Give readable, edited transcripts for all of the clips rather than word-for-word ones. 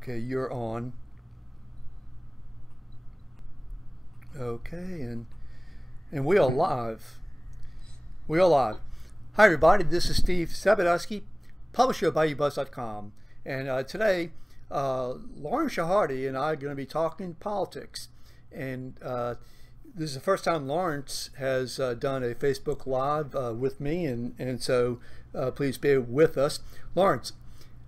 Okay, you're on. Okay, and we are live. We are live. Hi everybody, this is Steve Sabadowski, publisher of BayouBuzz.com, and today Lauren Chehardy and I are going to be talking politics. And this is the first time Lawrence has done a Facebook Live with me, and so please bear with us. Lawrence,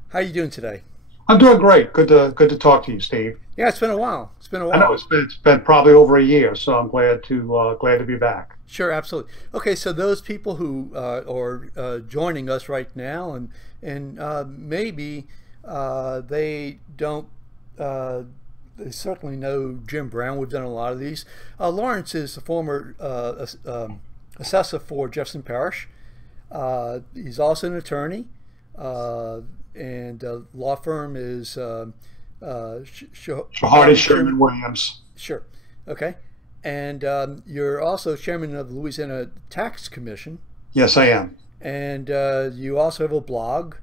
how are you doing today? I'm doing great. Good to talk to you, Steve. Yeah, it's been a while. It's been a I know while. it's been probably over a year, so I'm glad to be back. Sure, absolutely. Okay, so those people who are joining us right now, and maybe they don't, they certainly know Jim Brown. We've done a lot of these. Lawrence is a former assessor for Jefferson Parish. He's also an attorney, and law firm is Chehardy, Sherman Williams. Sure. Okay. And you're also chairman of the Louisiana Tax Commission. Yes, I am. And you also have a blog,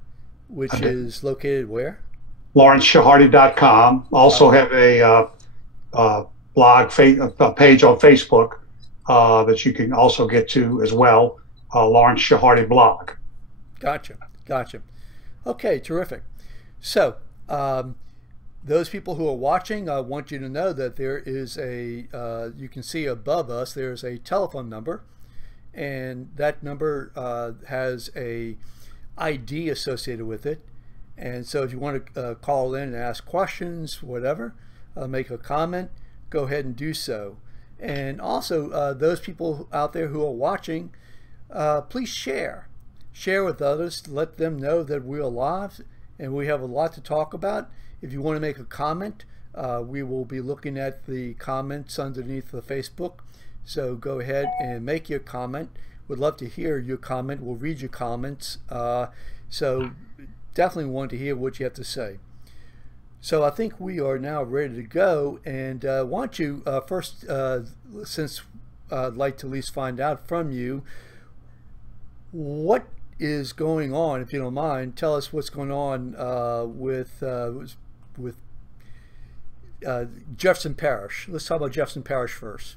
which is located where? LawrenceChehardy.com. Also have a blog, a page on Facebook that you can also get to as well. Lawrence Chehardy blog. Gotcha. Gotcha. Okay, terrific. So, those people who are watching, I want you to know that there is you can see above us, there's a telephone number, and that number has a ID associated with it. And so if you want to call in and ask questions, whatever, make a comment, go ahead and do so. And also, those people out there who are watching, please share. Share with others to let them know that we're live and we have a lot to talk about. If you want to make a comment, we will be looking at the comments underneath the Facebook. So go ahead and make your comment. We'd love to hear your comment. We'll read your comments. So definitely want to hear what you have to say. So I think we are now ready to go. And why don't you first, since I'd like to at least find out from you, what is going on, if you don't mind, tell us what's going on with Jefferson Parish. Let's talk about Jefferson Parish first.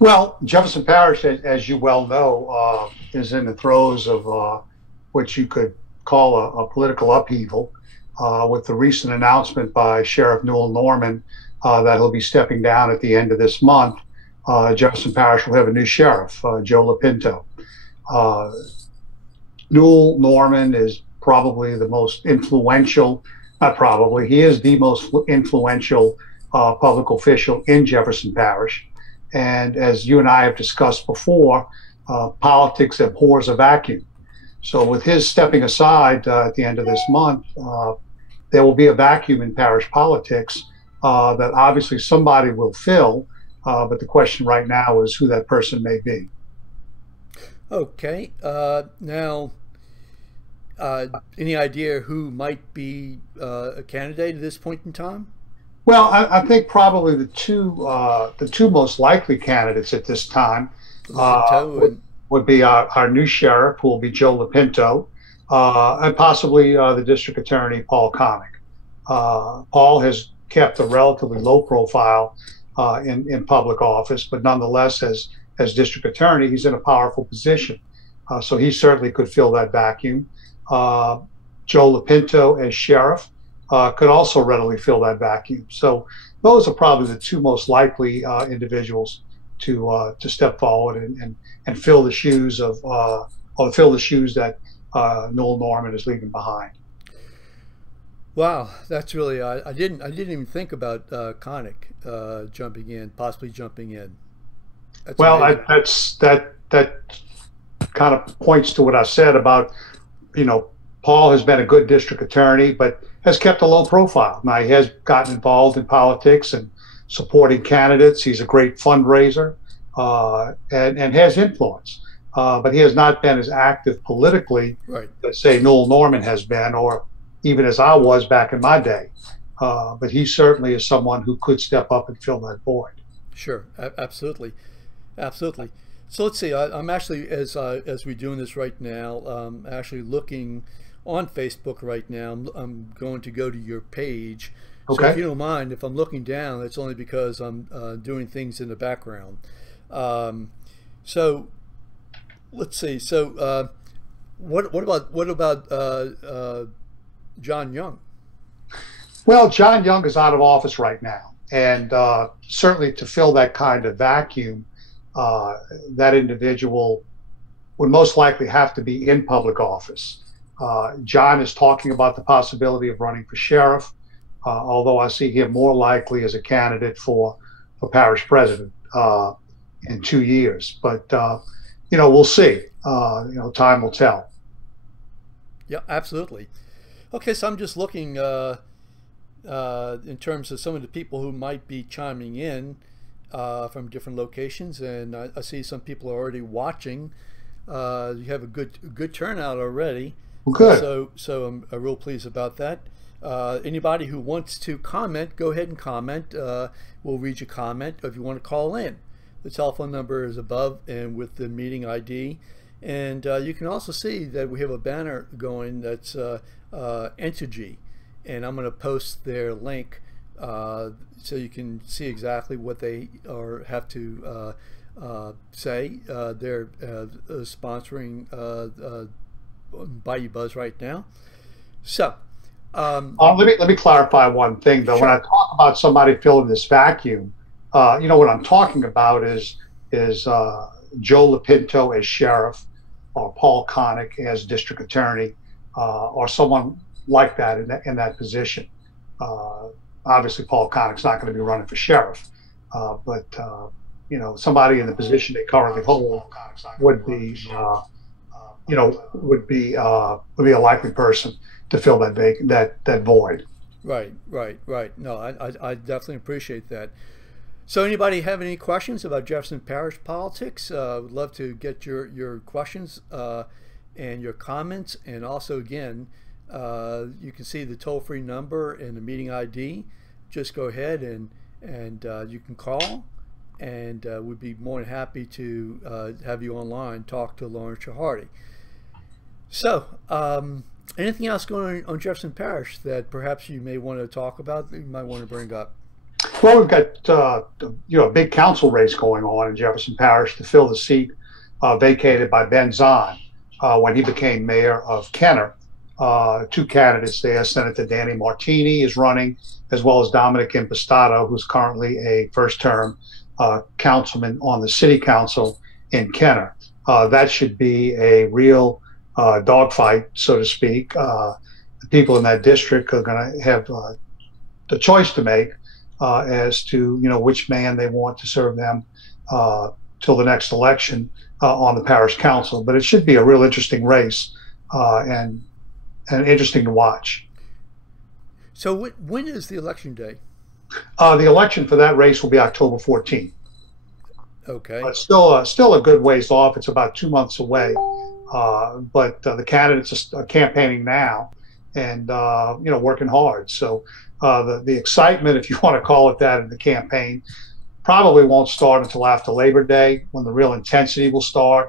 Well, Jefferson Parish, as you well know, is in the throes of what you could call a political upheaval with the recent announcement by Sheriff Newell Norman that he'll be stepping down at the end of this month. Jefferson Parish will have a new sheriff, Joe LaPinto. Newell Norman is probably the most influential, not probably, he is the most influential public official in Jefferson Parish. And as you and I have discussed before, politics abhors a vacuum. So with his stepping aside at the end of this month, there will be a vacuum in parish politics that obviously somebody will fill, but the question right now is who that person may be. Okay. Now, any idea who might be a candidate at this point in time? Well, I think probably the two most likely candidates at this time would be our new sheriff, who will be Joe LaPinto, and possibly the district attorney, Paul Connick. Paul has kept a relatively low profile in public office, but nonetheless, as district attorney, he's in a powerful position. So he certainly could fill that vacuum. Joe LaPinto as sheriff could also readily fill that vacuum. So those are probably the two most likely individuals to step forward and fill the shoes of or fill the shoes that Newell Norman is leaving behind. Wow, that's really I didn't even think about Connick possibly jumping in. That's well, amazing. that kind of points to what I said about, Paul has been a good district attorney, but has kept a low profile. Now he has gotten involved in politics and supporting candidates. He's a great fundraiser and has influence, but he has not been as active politically, Right, as say Newell Norman has been, or even as I was back in my day. But he certainly is someone who could step up and fill that void. sure, absolutely, absolutely. So let's see. I'm actually, as we're doing this right now, actually looking on Facebook right now. I'm going to go to your page. So Okay. if you don't mind, if I'm looking down, it's only because I'm doing things in the background. So let's see. So what about John Young? Well, John Young is out of office right now, and certainly to fill that kind of vacuum, that individual would most likely have to be in public office. John is talking about the possibility of running for sheriff, although I see him more likely as a candidate for parish president in 2 years. But we'll see. Time will tell. Yeah, absolutely. Okay, so I'm just looking in terms of some of the people who might be chiming in from different locations, and I see some people are already watching. You have a good turnout already. Well, good. So I'm real pleased about that. Anybody who wants to comment, go ahead and comment. We'll read your comment. If you want to call in, the telephone number is above and with the meeting ID. And you can also see that we have a banner going that's Entergy, and I'm going to post their link so you can see exactly what they have to say. They're sponsoring Bayou Buzz right now. So let me clarify one thing though. Sure. When I talk about somebody filling this vacuum, what I'm talking about is Joe LaPinto as sheriff, or Paul Connick as district attorney, or someone like that in that position. Obviously, Paul Connick's not going to be running for sheriff, but somebody in the position they currently hold would be a likely person to fill that void. Right. No, I definitely appreciate that. So anybody have any questions about Jefferson Parish politics? Would love to get your questions and your comments. And also, again, you can see the toll-free number and the meeting ID. Just go ahead and you can call, and we'd be more than happy to have you online, talk to Lauren Chehardy. So anything else going on Jefferson Parish that perhaps you may want to talk about, that you might want to bring up? Well, we've got a big council race going on in Jefferson Parish to fill the seat vacated by Ben Zahn when he became mayor of Kenner. Two candidates there. Senator Danny Martini is running, as well as Dominic Impastato, who's currently a first-term councilman on the city council in Kenner. That should be a real dogfight, so to speak. The people in that district are going to have the choice to make as to which man they want to serve them till the next election on the parish council. But it should be a real interesting race and interesting to watch. So when is the election day? The election for that race will be October 14th. Okay. But still a good ways off. It's about 2 months away. But the candidates are campaigning now and working hard. So the excitement, if you want to call it that, in the campaign probably won't start until after Labor Day, when the real intensity will start.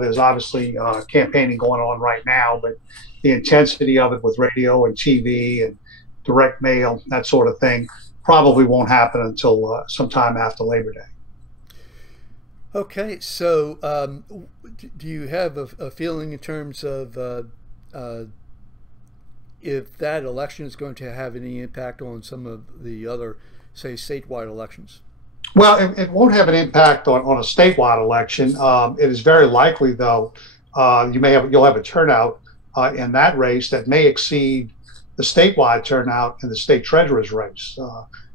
There's obviously campaigning going on right now, but the intensity of it with radio and TV and direct mail, that sort of thing, probably won't happen until sometime after Labor Day. Okay, so do you have a feeling in terms of if that election is going to have any impact on some of the other, say, statewide elections? Well, it won't have an impact on a statewide election. It is very likely, though, you'll have a turnout in that race that may exceed the statewide turnout in the state treasurer's race.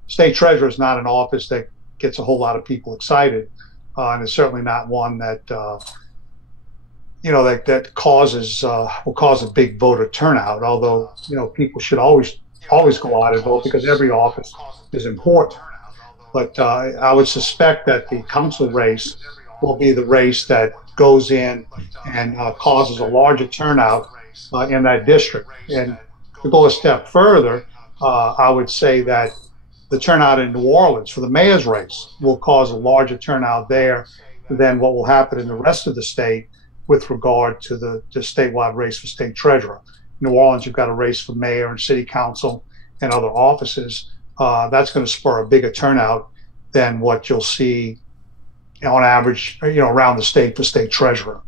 State treasurer is not an office that gets a whole lot of people excited, and it's certainly not one that that will cause a big voter turnout. Although people should always go out and vote, because every office is important. But I would suspect that the council race will be the race that goes in and causes a larger turnout in that district. And to go a step further, I would say that the turnout in New Orleans for the mayor's race will cause a larger turnout there than what will happen in the rest of the state with regard to the statewide race for state treasurer. New Orleans, you've got a race for mayor and city council and other offices. That's going to spur a bigger turnout than what you'll see on average, around the state for state treasurer.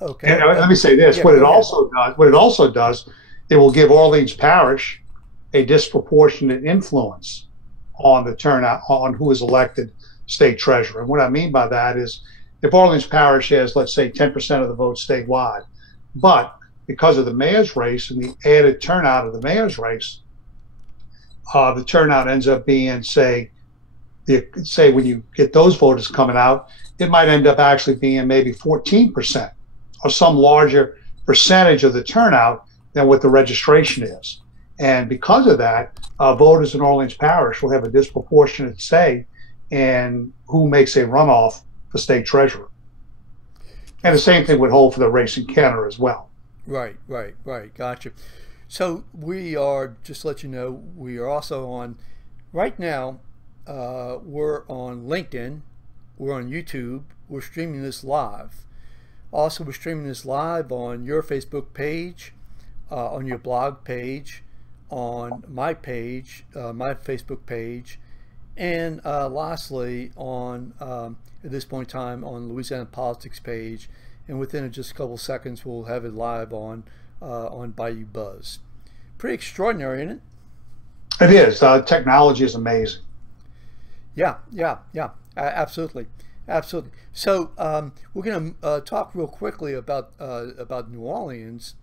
Okay. And let me say this: what it also does, it will give Orleans Parish a disproportionate influence on the turnout, on who is elected state treasurer. And what I mean by that is, if Orleans Parish has, let's say, 10% of the vote statewide, but because of the mayor's race and the added turnout of the mayor's race, the turnout ends up being, say when you get those voters coming out, it might end up actually being maybe 14% or some larger percentage of the turnout than what the registration is. And because of that, voters in Orleans Parish will have a disproportionate say in who makes a runoff for state treasurer. And the same thing would hold for the race in Canada as well. Right. Gotcha. So we are, just to let you know, we are also on, right now, we're on LinkedIn, we're on YouTube, we're streaming this live. Also, we're streaming this live on your Facebook page, on your blog page, on my page, my Facebook page, and lastly on, at this point in time, on Louisiana Politics page, and within just a couple seconds we'll have it live on Bayou Buzz. Pretty extraordinary, isn't it? It is. Technology is amazing. Yeah, absolutely. So we're going to talk real quickly about New Orleans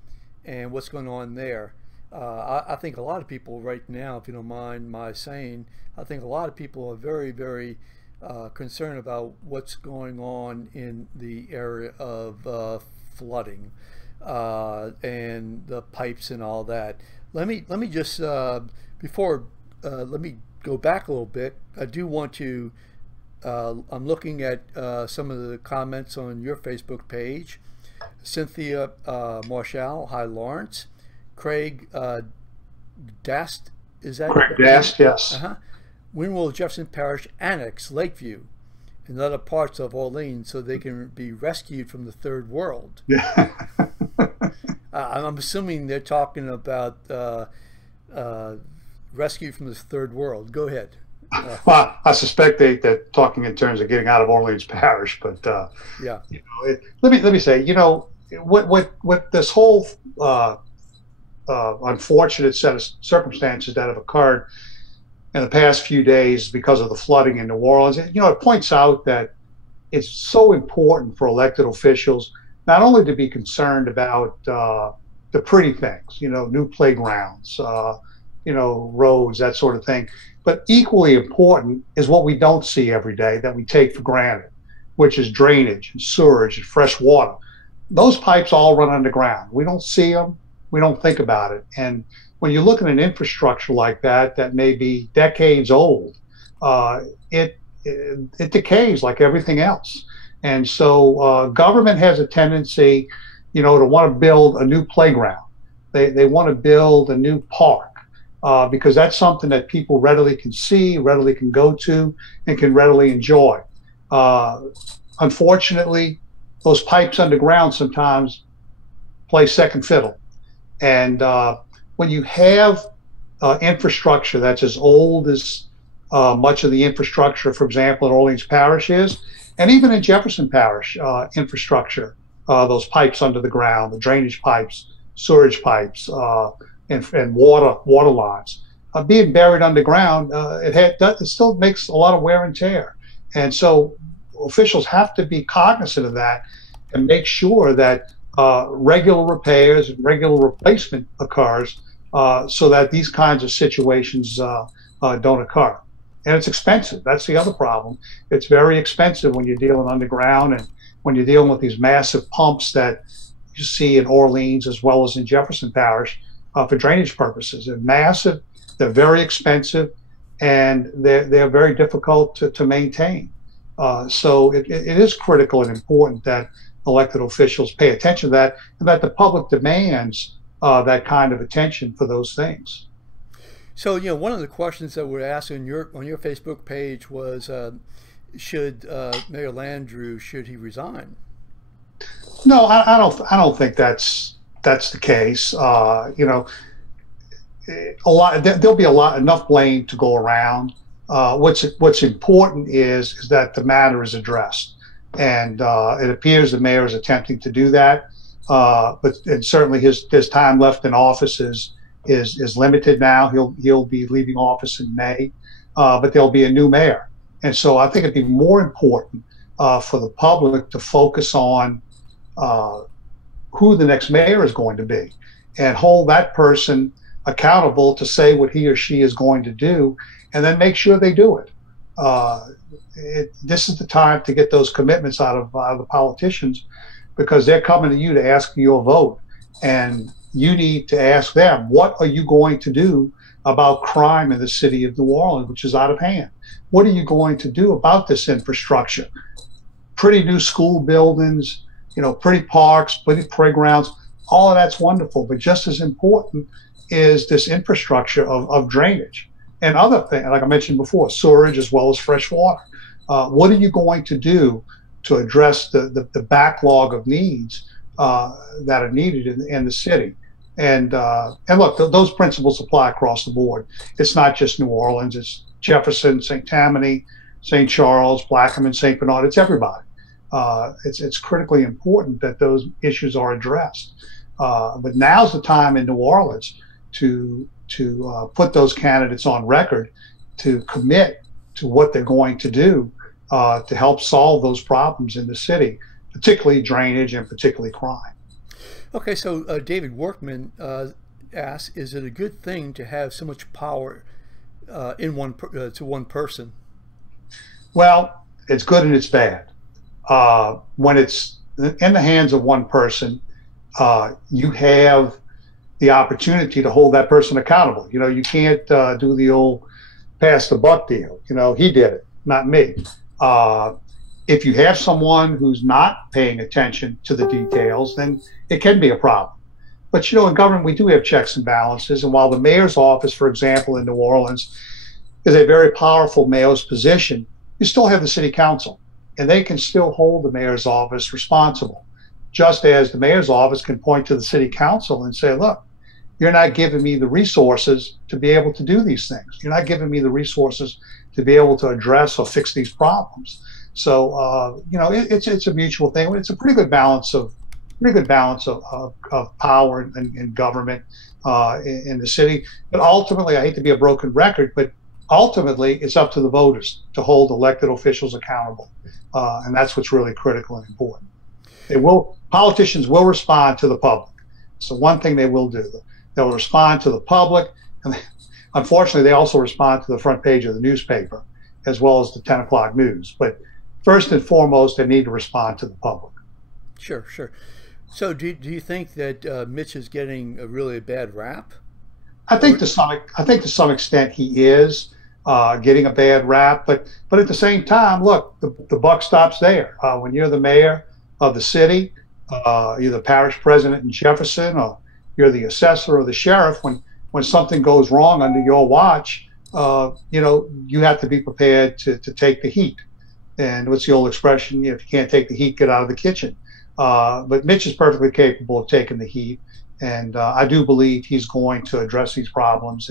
and what's going on there. I think a lot of people right now, if you don't mind my saying, I think a lot of people are very, very concerned about what's going on in the area of flooding and the pipes and all that. Let me just let me go back a little bit. I do want to. I'm looking at some of the comments on your Facebook page. Cynthia Marshall, hi Lawrence. Craig Dast, is that Craig Dast? Yes. When will Jefferson Parish annex Lakeview and other parts of Orleans so they can be rescued from the third world? Yeah. I'm assuming they're talking about rescue from the third world. Go ahead. Well, I suspect they're talking in terms of getting out of Orleans Parish, but yeah. Let me say, what this whole unfortunate set of circumstances that have occurred in the past few days because of the flooding in New Orleans, it points out that it's so important for elected officials not only to be concerned about the pretty things, new playgrounds, roads, that sort of thing, but equally important is what we don't see every day that we take for granted, which is drainage and sewerage and fresh water. Those pipes all run underground. We don't see them. We don't think about it. And when you look at an infrastructure like that may be decades old, it decays like everything else. And so government has a tendency, to want to build a new playground. They want to build a new park because that's something that people readily can see, readily can go to, and can readily enjoy. Unfortunately, those pipes underground sometimes play second fiddle. And when you have infrastructure that's as old as much of the infrastructure, for example, in Orleans Parish is, and even in Jefferson Parish, infrastructure, those pipes under the ground, the drainage pipes, sewage pipes, and water lines, being buried underground, it still makes a lot of wear and tear. And so officials have to be cognizant of that and make sure that regular repairs and regular replacement occurs so that these kinds of situations don't occur. And it's expensive. That's the other problem. It's very expensive when you're dealing underground and when you're dealing with these massive pumps that you see in Orleans as well as in Jefferson Parish for drainage purposes. They're massive, they're very expensive, and they're very difficult to maintain. So it is critical and important that elected officials pay attention to that and that the public demands that kind of attention for those things. So, one of the questions that we're asking on your Facebook page was, should Mayor Landrieu, should he resign? No, I don't think that's that's the case. There'll be enough blame to go around. What's important is that the matter is addressed, and it appears the mayor is attempting to do that. But and certainly his time left in office is limited now. He'll be leaving office in May, but there'll be a new mayor, and so I think it'd be more important for the public to focus on who the next mayor is going to be, and hold that person accountable to say what he or she is going to do, and then make sure they do it. This is the time to get those commitments out of the politicians, because they're coming to you to ask for your vote, and you need to ask them, what are you going to do about crime in the city of New Orleans, which is out of hand? What are you going to do about this infrastructure? Pretty new school buildings, pretty parks, pretty playgrounds, all of that's wonderful, but just as important is this infrastructure of drainage and other things, like I mentioned before, sewerage as well as fresh water. What are you going to do to address the backlog of needs that are needed in the city? And look, those principles apply across the board. It's not just New Orleans, it's Jefferson, St. Tammany, St. Charles, Plaquemine, St. Bernard, it's everybody. It's critically important that those issues are addressed. But now's the time in New Orleans to put those candidates on record, to commit to what they're going to do to help solve those problems in the city, particularly drainage and particularly crime. Okay, so David Workman asks, is it a good thing to have so much power to one person? Well, it's good and it's bad. When it's in the hands of one person, you have the opportunity to hold that person accountable. You can't do the old pass the buck deal. He did it, not me. If you have someone who's not paying attention to the details, then it can be a problem. But in government, we do have checks and balances. And while the mayor's office, for example, in New Orleans, is a very powerful mayor's position, you still have the city council, and they can still hold the mayor's office responsible. Just as the mayor's office can point to the city council and say, look, you're not giving me the resources to be able to do these things. You're not giving me the resources to be able to address or fix these problems. So, it's a mutual thing. It's a pretty good balance of power in government in the city. But ultimately, I hate to be a broken record, but ultimately it's up to the voters to hold elected officials accountable. And that's what's really critical and important. Politicians will respond to the public. So one thing they will do, they'll respond to the public, and unfortunately they also respond to the front page of the newspaper as well as the 10 o'clock news. But first and foremost, they need to respond to the public. Sure. So do you think that Mitch is getting really a bad rap? I think to some extent he is getting a bad rap, but at the same time, look, the buck stops there. When you're the mayor of the city, you're the parish president in Jefferson, or you're the assessor or the sheriff, when something goes wrong under your watch, you have to be prepared to take the heat. And what's the old expression? If you can't take the heat, get out of the kitchen. But Mitch is perfectly capable of taking the heat, and I do believe he's going to address these problems,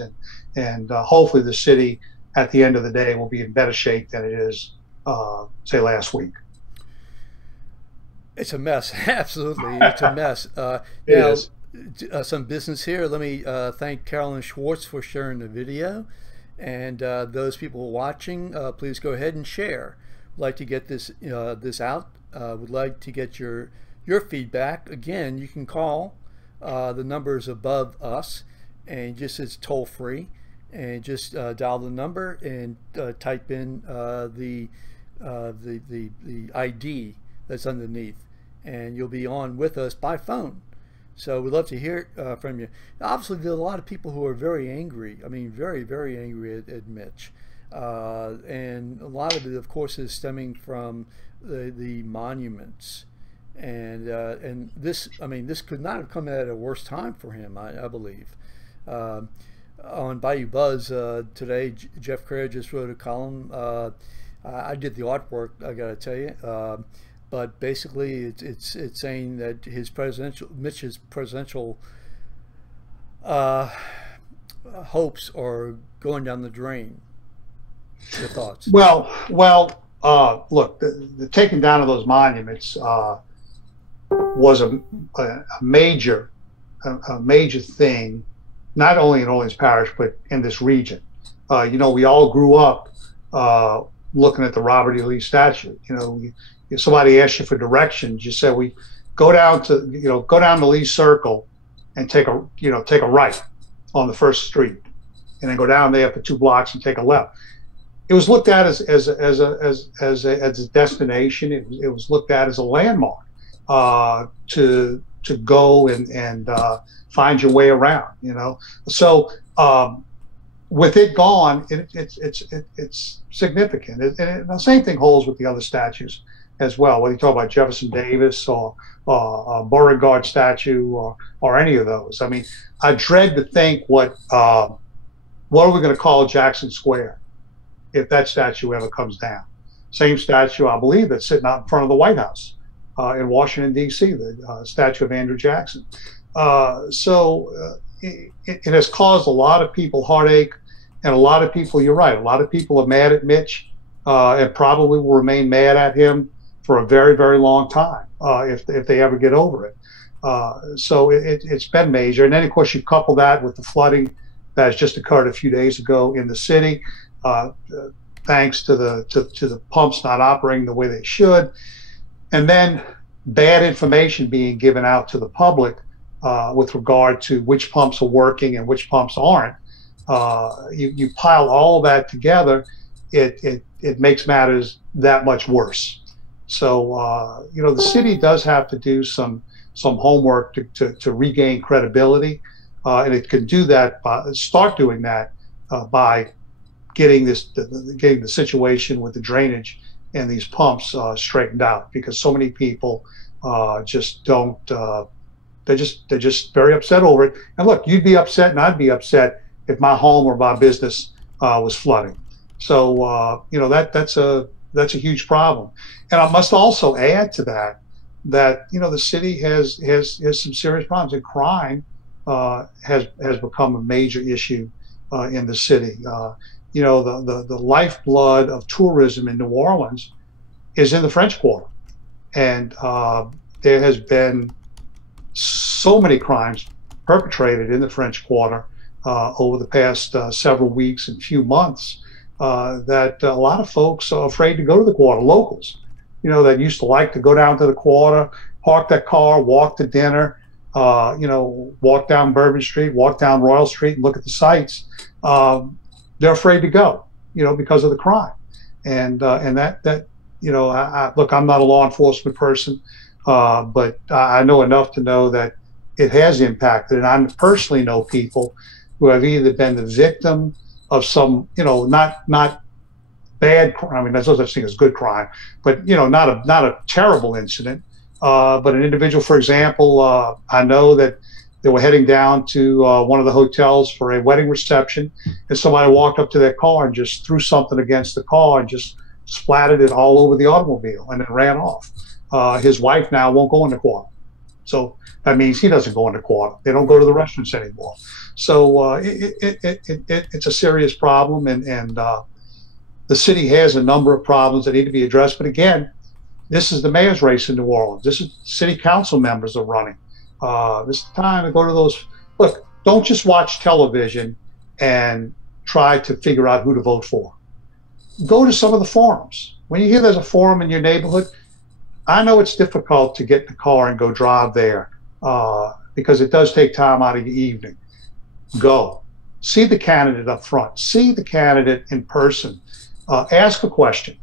and hopefully the city at the end of the day will be in better shape than it is, say, last week. It's a mess. Absolutely, it's a mess. Some business here. Let me thank Carolyn Schwartz for sharing the video, and those people watching, please go ahead and share. Would like to get this out. Would like to get your feedback. Again, you can call the numbers above us, and just it's toll free, and just dial the number and type in the ID that's underneath, and you'll be on with us by phone. So we'd love to hear from you. Obviously, there are a lot of people who are very angry. I mean, very, very angry at Mitch. And a lot of it, of course, is stemming from the monuments. And this, I mean, this could not have come at a worse time for him, I believe. On Bayou Buzz today, Jeff Craig just wrote a column. I did the artwork, I got to tell you. but basically it's saying that Mitch's presidential hopes are going down the drain. Your thoughts? Look, the taking down of those monuments was a major thing, not only in Orleans Parish but in this region. We all grew up looking at the Robert E. Lee statue. If somebody asked you for directions, you said, "We go down to Lee Circle and take a right on the first street, and then go down there for 2 blocks and take a left." It was looked at as a destination. It was looked at as a landmark to go and find your way around. So with it gone, it's significant. And the same thing holds with the other statues as well. Whether you talk about Jefferson Davis or Beauregard statue or any of those. I mean, I dread to think what are we going to call Jackson Square if that statue ever comes down. Same statue, I believe, that's sitting out in front of the White House in Washington, D.C., the statue of Andrew Jackson. It has caused a lot of people heartache, and a lot of people, you're right, a lot of people are mad at Mitch and probably will remain mad at him for a very, very long time if they ever get over it. So it's been major. And then, of course, you couple that with the flooding that has just occurred a few days ago in the city, thanks to the pumps not operating the way they should, and then bad information being given out to the public with regard to which pumps are working and which pumps aren't. You pile all of that together, it makes matters that much worse. So the city does have to do some homework to regain credibility, and it can do that start doing that by getting the situation with the drainage and these pumps straightened out, because so many people just don't. They're just very upset over it. And look, you'd be upset, and I'd be upset if my home or my business was flooding. So that's a huge problem. And I must also add to that the city has some serious problems, and crime has become a major issue in the city. The lifeblood of tourism in New Orleans is in the French Quarter, and there has been so many crimes perpetrated in the French Quarter over the past several weeks and few months that a lot of folks are afraid to go to the Quarter. Locals, that used to like to go down to the Quarter, park their car, walk to dinner, walk down Bourbon Street, walk down Royal Street, and look at the sights. They're afraid to go, because of the crime, and that look, I'm not a law enforcement person, but I know enough to know that it has impacted, and I personally know people who have either been the victim of some, not bad crime. I mean, there's no such thing as good crime, but not a terrible incident, but an individual, for example, I know that they were heading down to one of the hotels for a wedding reception, and somebody walked up to their car and just threw something against the car and just splattered it all over the automobile and then ran off. His wife now won't go in the Quarter. So that means he doesn't go in the Quarter. They don't go to the restaurants anymore. So it's a serious problem, and the city has a number of problems that need to be addressed. But again, this is the mayor's race in New Orleans. This is city council members are running. This is the time to go to those. Look, don't just watch television and try to figure out who to vote for. Go to some of the forums. When you hear there's a forum in your neighborhood, I know it's difficult to get in the car and go drive there because it does take time out of your evening. Go. See the candidate up front. See the candidate in person. Ask a question.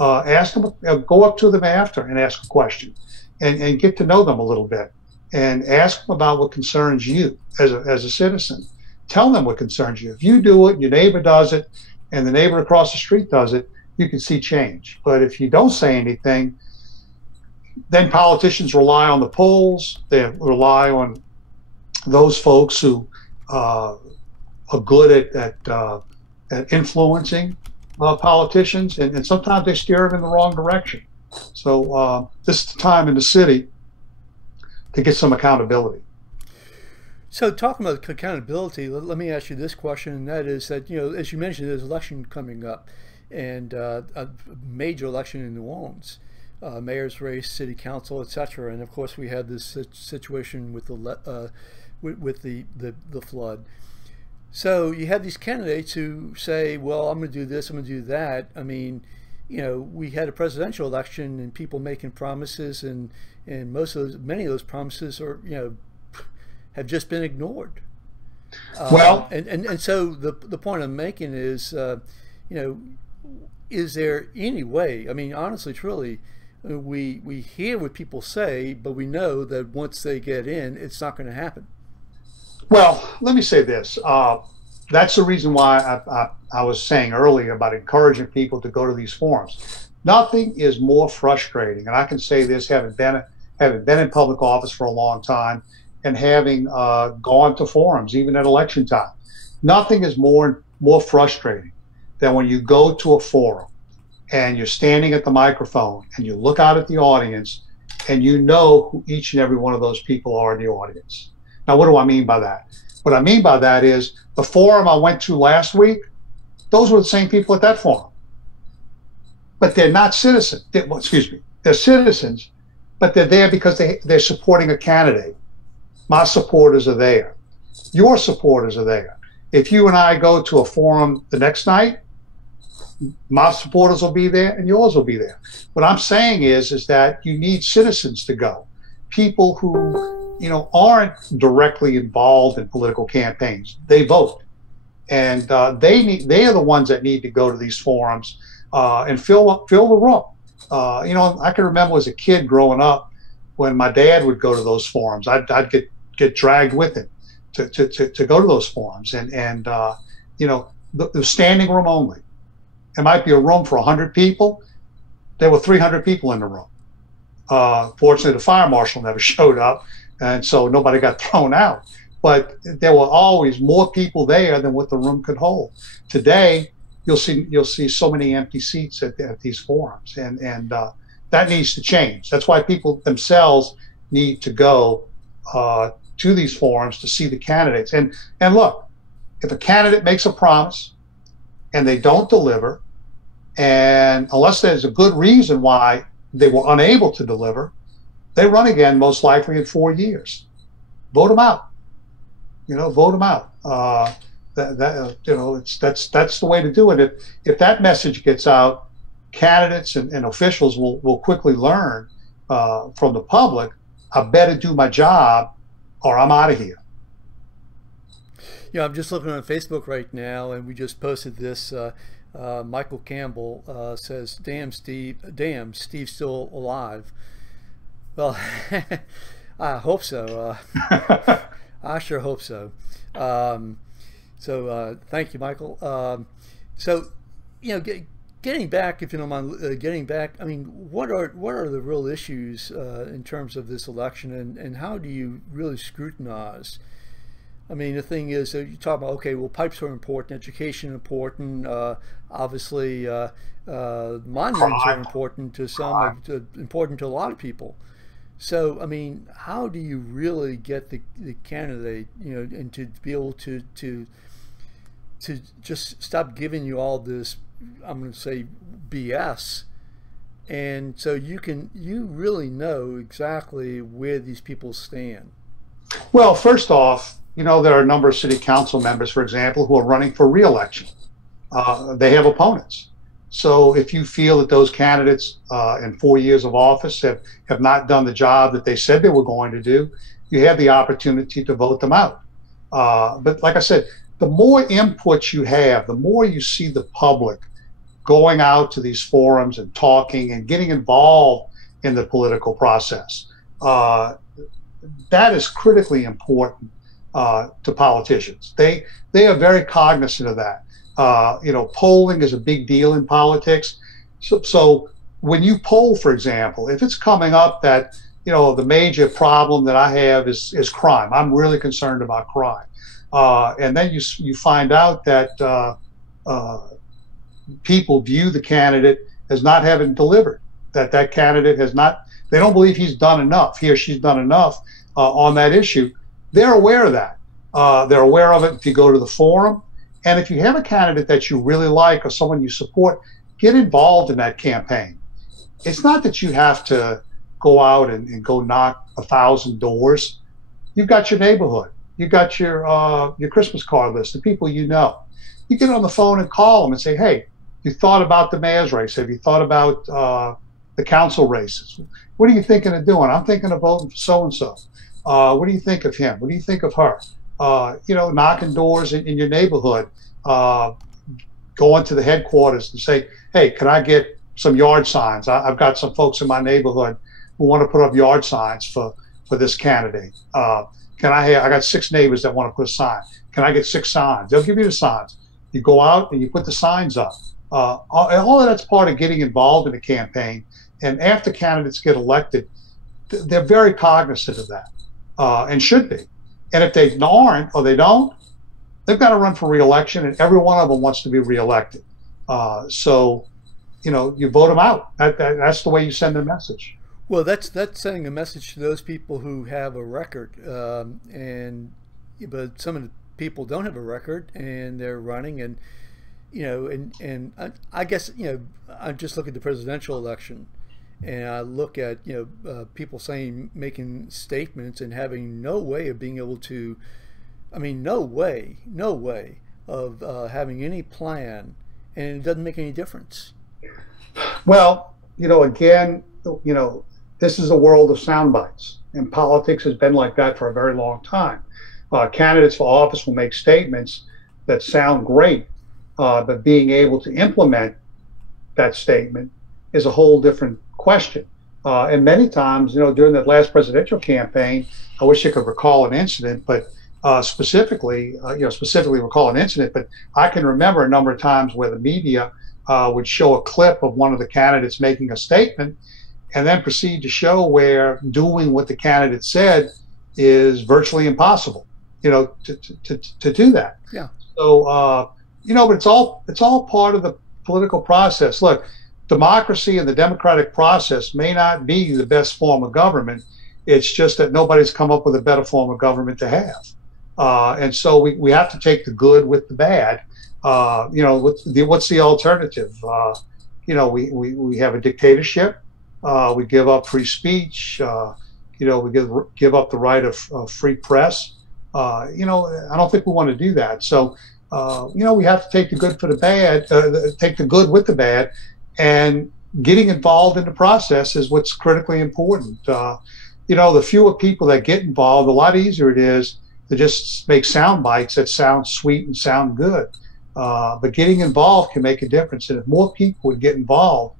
Ask them. Go up to them after and ask a question, and get to know them a little bit, and ask them about what concerns you as a citizen. Tell them what concerns you. If you do it, your neighbor does it, and the neighbor across the street does it, you can see change. But if you don't say anything, then politicians rely on the polls. They rely on those folks who are good at influencing politicians, and sometimes they steer them in the wrong direction. So this is the time in the city to get some accountability. So talking about accountability, let me ask you this question, and that is that, as you mentioned, there's an election coming up, and a major election in New Orleans, mayor's race, city council, etc. And of course, we had this situation with the flood. So you have these candidates who say, "Well, I'm going to do this, I'm going to do that." I mean, we had a presidential election and people making promises, and many of those promises are, have just been ignored. Well, and so the point I'm making is, is there any way? I mean, honestly, truly, we hear what people say, but we know that once they get in, it's not going to happen. Well, let me say this. That's the reason why I was saying earlier about encouraging people to go to these forums. Nothing is more frustrating, and I can say this, having been in public office for a long time, and having gone to forums, even at election time. Nothing is more frustrating than when you go to a forum and you're standing at the microphone and you look out at the audience and you know who each and every one of those people are in the audience. Now, what do I mean by that? What I mean by that is the forum I went to last week, those were the same people at that forum. But they're not citizens. They're citizens, but they're there because they're supporting a candidate. My supporters are there. Your supporters are there. If you and I go to a forum the next night, my supporters will be there and yours will be there. What I'm saying is that you need citizens to go. People who, aren't directly involved in political campaigns. They vote. And they are the ones that need to go to these forums and fill the room. I can remember as a kid growing up when my dad would go to those forums. I'd get dragged with him to go to those forums, and the standing room only. It might be a room for 100 people. There were 300 people in the room. Fortunately, the fire marshal never showed up, and so nobody got thrown out. But there were always more people there than what the room could hold. Today, you'll see so many empty seats at these forums, and that needs to change. That's why people themselves need to go to these forums to see the candidates. And look, if a candidate makes a promise and they don't deliver, and unless there's a good reason why they were unable to deliver, they run again most likely in 4 years. Vote them out. Vote them out. That's the way to do it. If that message gets out, candidates and officials will quickly learn from the public, I better do my job or I'm out of here. I'm just looking on Facebook right now, and we just posted this. Michael Campbell says, damn, Steve's still alive. Well, I hope so. I sure hope so. Thank you, Michael. Getting back, if you don't mind, getting back, I mean, what are the real issues in terms of this election, and how do you really scrutinize? I mean, the thing is, you talk about, okay, well, pipes are important, education important, obviously monuments are important to some, important to a lot of people. So, I mean, how do you really get the candidate, and to be able to just stop giving you all this, I'm going to say, BS, and so you really know exactly where these people stand? Well, first off, there are a number of city council members, for example, who are running for re-election. They have opponents. So if you feel that those candidates in 4 years of office have not done the job that they said they were going to do, you have the opportunity to vote them out. But like I said, the more input you have, the more you see the public going out to these forums and talking and getting involved in the political process. That is critically important to politicians. They are very cognizant of that. Polling is a big deal in politics. So when you poll, for example, if it's coming up that, the major problem that I have is crime, I'm really concerned about crime. And then you find out that people view the candidate as not having delivered. that that candidate has not, they don't believe he's done enough, he or she's done enough on that issue. They're aware of that. They're aware of it if you go to the forum. And if you have a candidate that you really like or someone you support, get involved in that campaign. It's not that you have to go out and go knock 1,000 doors. You've got your neighborhood. You've got your Christmas card list, the people you know. You get on the phone and call them and say, hey, you thought about the mayor's race? Have you thought about the council races? What are you thinking of doing? I'm thinking of voting for so-and-so. What do you think of him? What do you think of her? Knocking doors in your neighborhood, going to the headquarters and say, hey, can I get some yard signs? I've got some folks in my neighborhood who want to put up yard signs for this candidate. I got 6 neighbors that want to put a sign. Can I get 6 signs? They'll give you the signs. You go out and you put the signs up. All of that's part of getting involved in a campaign. And after candidates get elected, they're very cognizant of that and should be. And if they aren't or they don't, they've got to run for re-election, and every one of them wants to be re-elected. So, you vote them out. That's the way you send a message. Well, that's sending a message to those people who have a record, but some of the people don't have a record and they're running, and I guess I just look at the presidential election, and I look at people making statements and having no way of being able to, no way of having any plan, and it doesn't make any difference. Well, again, this is a world of sound bites, and politics has been like that for a very long time. Candidates for office will make statements that sound great, but being able to implement that statement is a whole different question. And many times, during that last presidential campaign, I wish I could recall an incident, but specifically recall an incident, but I can remember a number of times where the media would show a clip of one of the candidates making a statement and then proceed to show where doing what the candidate said is virtually impossible, to do that. Yeah. So, but it's all part of the political process. Look, democracy and the democratic process may not be the best form of government. It's just that nobody's come up with a better form of government to have. And so we have to take the good with the bad. What's the alternative? We have a dictatorship. We give up free speech. We give up the right of free press. I don't think we want to do that. So, we have to take the good for the bad, take the good with the bad, and getting involved in the process is what's critically important. The fewer people that get involved, the lot easier it is to just make sound bites that sound sweet and sound good. But getting involved can make a difference. And if more people would get involved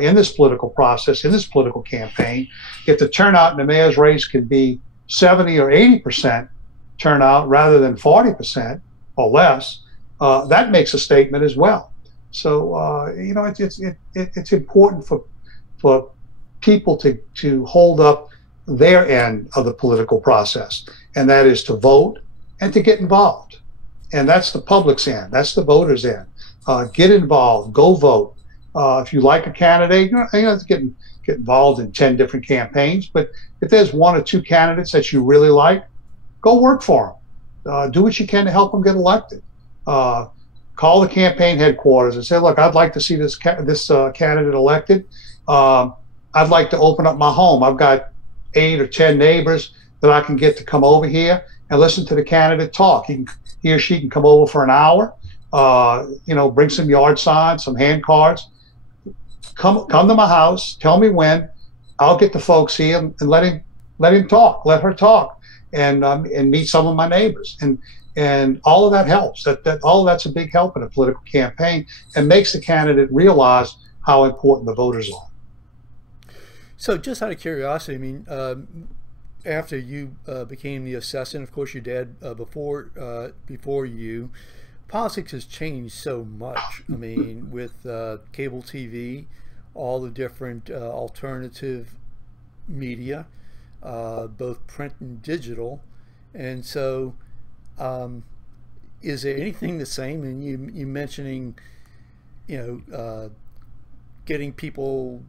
in this political process, in this political campaign, if the turnout in the mayor's race can be 70 or 80% turnout rather than 40% or less, that makes a statement as well. So, it's important for people to hold up their end of the political process, and that is to vote and to get involved. And that's the public's end. That's the voters' end. Get involved. Go vote. If you like a candidate, you don't have to get involved in 10 different campaigns. But if there's 1 or 2 candidates that you really like, go work for them. Do what you can to help them get elected. Call the campaign headquarters and say, look, I'd like to see this candidate elected. I'd like to open up my home. I've got 8 or 10 neighbors that I can get to come over here and listen to the candidate talk. He or she can come over for an hour, bring some yard signs, some hand cards. Come to my house, tell me when. I'll get the folks here and let him talk, let her talk, and meet some of my neighbors. And all of that helps. All of that's a big help in a political campaign and makes the candidate realize how important the voters are. So just out of curiosity, after you became the assessor, of course your dad before you, politics has changed so much. With cable TV, all the different alternative media, both print and digital, and so is there anything the same? And you mentioning, getting people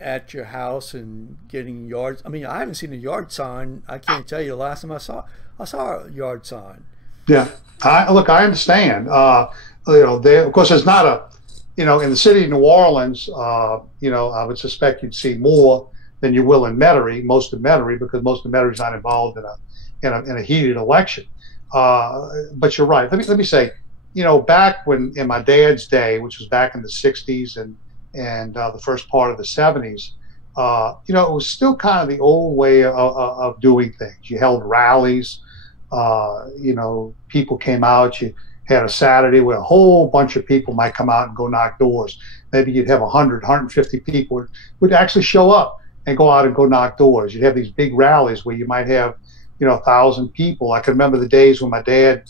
at your house and getting yards. I mean, I haven't seen a yard sign. I can't tell you the last time I saw a yard sign. Yeah, look, I understand. Of course, there's not a, in the city of New Orleans, I would suspect you'd see more than you will in Metairie, most of Metairie, because most of Metairie's not involved in a heated election. But you're right. Let me say, back in my dad's day, which was back in the '60s and the first part of the '70s, it was still kind of the old way of doing things. You held rallies. People came out. You had a Saturday where a whole bunch of people might come out and go knock doors. Maybe you'd have 100, 150 people would actually show up and go out and go knock doors. You'd have these big rallies where you might have, 1,000 people. I can remember the days when my dad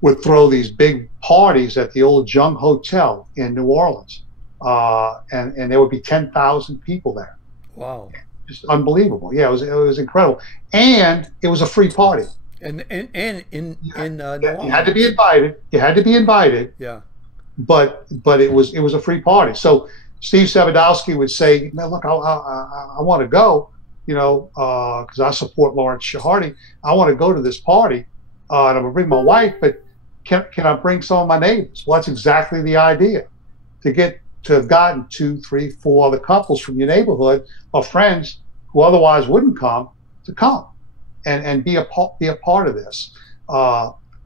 would throw these big parties at the old Jung Hotel in New Orleans, and there would be 10,000 people there. Wow, just unbelievable. Yeah, it was incredible, and it was a free party. And in New Orleans. You had to be invited. You had to be invited. Yeah. But it was a free party. So Steve Sabadowski would say, "Man, look, I want to go, because I support Lawrence Chehardy. I want to go to this party, and I'm gonna bring my wife, but can I bring some of my neighbors?" Well, that's exactly the idea, to have gotten 2, 3, 4 other couples from your neighborhood or friends who otherwise wouldn't come to come. And be a part of this.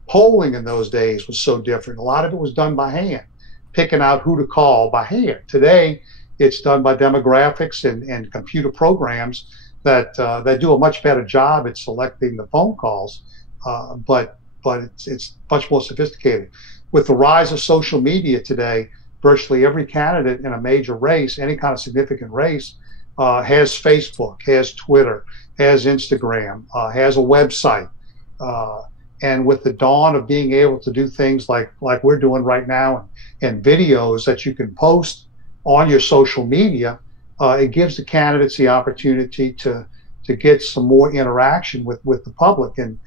Polling in those days was so different. A lot of it was done by hand, picking out who to call by hand. Today, it's done by demographics and computer programs that do a much better job at selecting the phone calls. But it's much more sophisticated. With the rise of social media today, virtually every candidate in a major race, any kind of significant race, has Facebook, has Twitter, has Instagram, has a website. And with the dawn of being able to do things like we're doing right now, and videos that you can post on your social media, it gives the candidates the opportunity to get some more interaction with the public. And,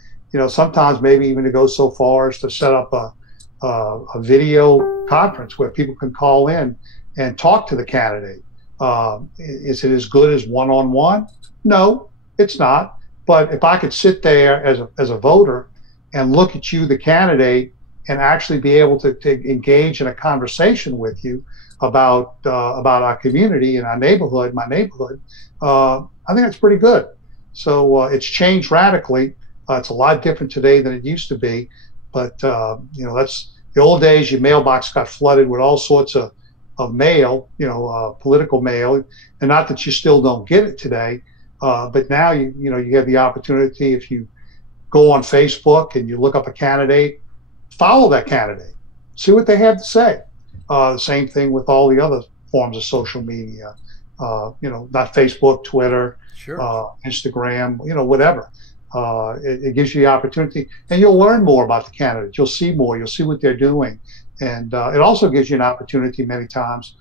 sometimes maybe even to go so far as to set up a video conference where people can call in and talk to the candidate. Is it as good as one-on-one? No, it's not. But if I could sit there as a voter and look at you, the candidate, and actually be able to engage in a conversation with you about our community and our neighborhood, my neighborhood, I think that's pretty good. So it's changed radically. It's a lot different today than it used to be. But that's the old days. Your mailbox got flooded with all sorts of mail, political mail, and not that you still don't get it today. But now you have the opportunity, if you go on Facebook and you look up a candidate, follow that candidate, see what they have to say. The same thing with all the other forms of social media, not Facebook, Twitter, sure. Instagram, whatever. It gives you the opportunity, and you'll learn more about the candidate. You'll see more. You'll see what they're doing, and it also gives you an opportunity many times